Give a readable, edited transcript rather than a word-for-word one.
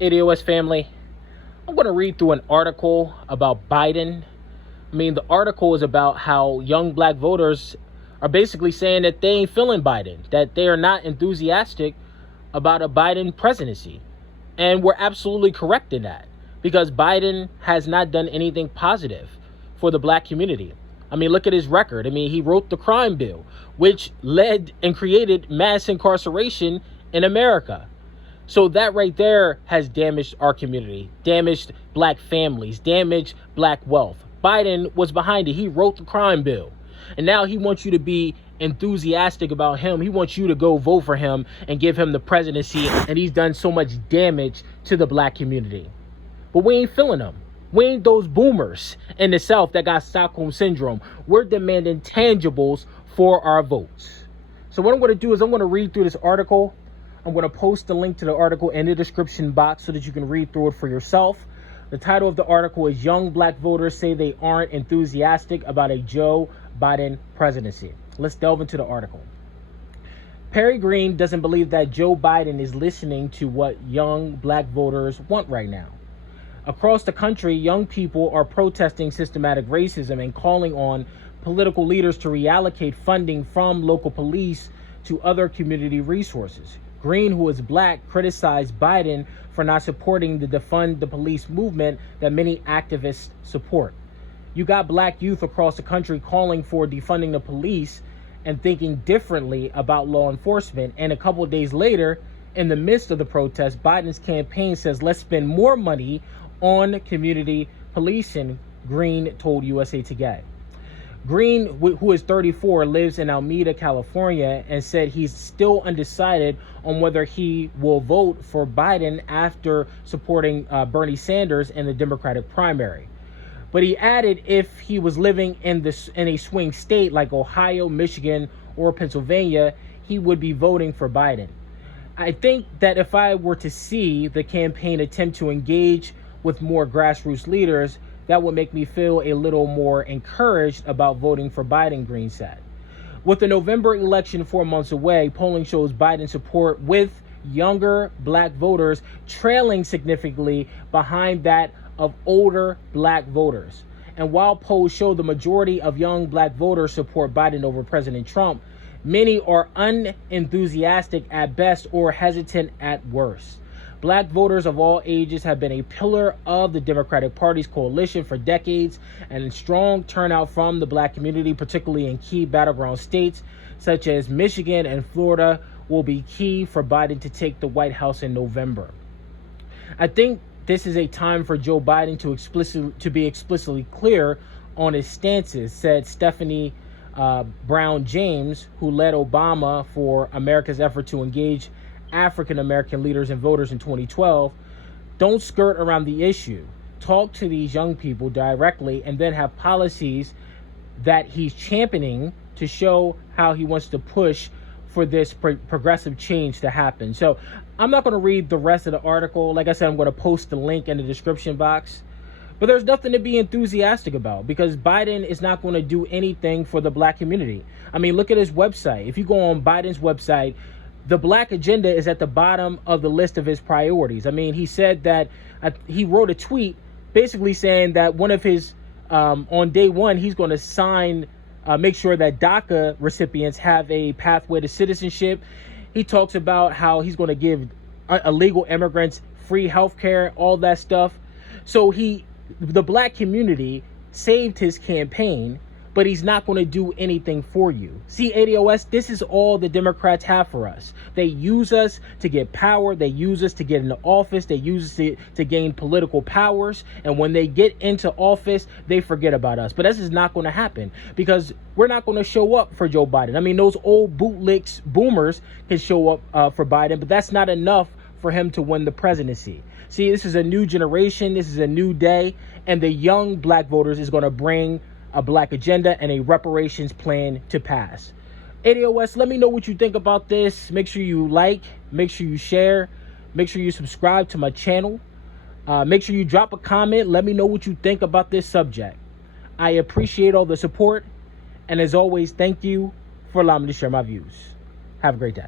ADOS family, I'm going to read through an article about Biden. The article is about how young black voters are basically saying that they ain't feeling Biden, that they are not enthusiastic about a Biden presidency. And we're absolutely correct in that, because Biden has not done anything positive for the black community. Look at his record. He wrote the crime bill, which led and created mass incarceration in America. So that right there has damaged our community, damaged black families, damaged black wealth. Biden was behind it. He wrote the crime bill. And now he wants you to be enthusiastic about him. He wants you to go vote for him and give him the presidency. And he's done so much damage to the black community. But we ain't feeling him. We ain't those boomers in the South that got Stockholm Syndrome. We're demanding tangibles for our votes. So what I'm going to do is I'm going to read through this article. I'm going to post the link to the article in the description box so that you can read through it for yourself. The title of the article is Young Black Voters Say They Aren't Enthusiastic About a Joe Biden Presidency. Let's delve into the article. Perry Green doesn't believe that Joe Biden is listening to what young black voters want right now. Across the country, young people are protesting systematic racism and calling on political leaders to reallocate funding from local police to other community resources. Green, who is black, criticized Biden for not supporting the defund the police movement that many activists support. You got black youth across the country calling for defunding the police and thinking differently about law enforcement. And a couple of days later, in the midst of the protest, Biden's campaign says, let's spend more money on community policing, Green told USA Today. Green, who is 34, lives in Alameda, California, and said he's still undecided on whether he will vote for Biden after supporting Bernie Sanders in the Democratic primary. But he added if he was living in a swing state like Ohio, Michigan, or Pennsylvania, he would be voting for Biden. I think that if I were to see the campaign attempt to engage with more grassroots leaders, that would make me feel a little more encouraged about voting for Biden, Green said. With the November election 4 months away, polling shows Biden's support with younger black voters trailing significantly behind that of older black voters. And while polls show the majority of young black voters support Biden over President Trump, many are unenthusiastic at best or hesitant at worst. Black voters of all ages have been a pillar of the Democratic Party's coalition for decades, and strong turnout from the black community, particularly in key battleground states such as Michigan and Florida, will be key for Biden to take the White House in November. I think this is a time for Joe Biden to be explicitly clear on his stances, said Stephanie Brown James, who led Obama for America's effort to engage African American leaders and voters in 2012. Don't skirt around the issue. Talk to these young people directly and then have policies that he's championing to show how he wants to push for this progressive change to happen. So I'm not going to read the rest of the article. Like I said, I'm going to post the link in the description box. But there's nothing to be enthusiastic about because Biden is not going to do anything for the black community. Look at his website. If you go on Biden's website, the black agenda is at the bottom of the list of his priorities. He said that he wrote a tweet basically saying that one of his, on day one, he's going to sign, make sure that DACA recipients have a pathway to citizenship. He talks about how he's going to give illegal immigrants free health care, all that stuff. So the black community saved his campaign, but he's not going to do anything for you. See, ADOS, this is all the Democrats have for us. They use us to get power. They use us to get into office. They use us to gain political powers. And when they get into office, they forget about us. But this is not going to happen because we're not going to show up for Joe Biden. Those old bootlicks boomers can show up for Biden, but that's not enough for him to win the presidency. See, this is a new generation. This is a new day. And the young black voters is going to bring a black agenda and a reparations plan to pass. ADOS, let me know what you think about this. Make sure you like, make sure you share, make sure you subscribe to my channel. Make sure you drop a comment. Let me know what you think about this subject. I appreciate all the support. And as always, thank you for allowing me to share my views. Have a great day.